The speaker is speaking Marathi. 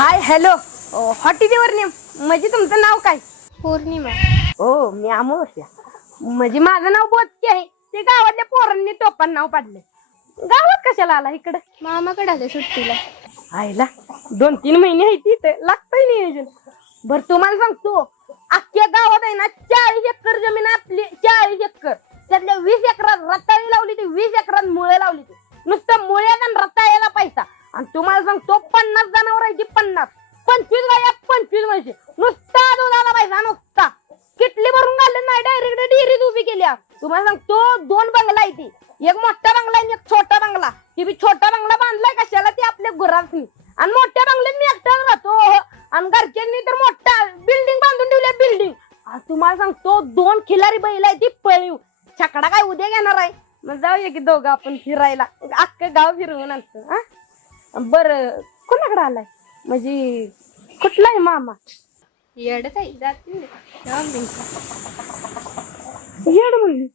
हाय हॅलो हॉटीवर नेम म्हणजे तुमचं नाव काय? पौर्णिमा. हो मी अमोश्या म्हणजे माझं नाव बोचके आहे. ते गावातल्या पोरांनी टोपण नाव पाडले. गावात कशाला आला इकडे? मामाकडे आले सुट्टीला. आईला 2-3 महिने आहे तिथे लागतंय नियोजन. बर तुम्हाला सांगतो अख्ख्या गावात आहे ना 40 एकर जमीन आपली. 40 एकर त्यातल्या 20 एकरात रताळी लावली ती 20 एकरात मुळे लावली ती. नुसतं मुळ्यात आणि रताळ्याला पैसा. आणि तुम्हाला सांगतो 50 जनावर आहे ती 50 25 गाया 25 म्हशी नुसता दुधाला पैसा नुसता. किटली भरून घालून नाही डायरेक्ट डेअरीत उभी केल्या. तुम्हाला सांगतो 2 बंगला आहे ती. एक मोठा बंगला आणि एक छोटा बंगला. ती बी छोटा बंगला बांधलाय कशाला ती आपल्या गुरांनी. आणि मोठ्या बंगल्यात मी एकटाच राहतो. आणि घरच्यांनी तर मोठा बिल्डिंग बांधून ठेवल्या बिल्डिंग. तुम्हाला सांगतो 2 खिलारी बैल आहे ती पळीव. छकडा काय उद्या घेणार आहे. मग जाऊया की दोघं आपण फिरायला. अख्खं गाव फिरवून आणतो. हा बर कोणाकडे आलाय म्हणजे कुठला आहे मामा? येडच आहे जाते येड म्हणली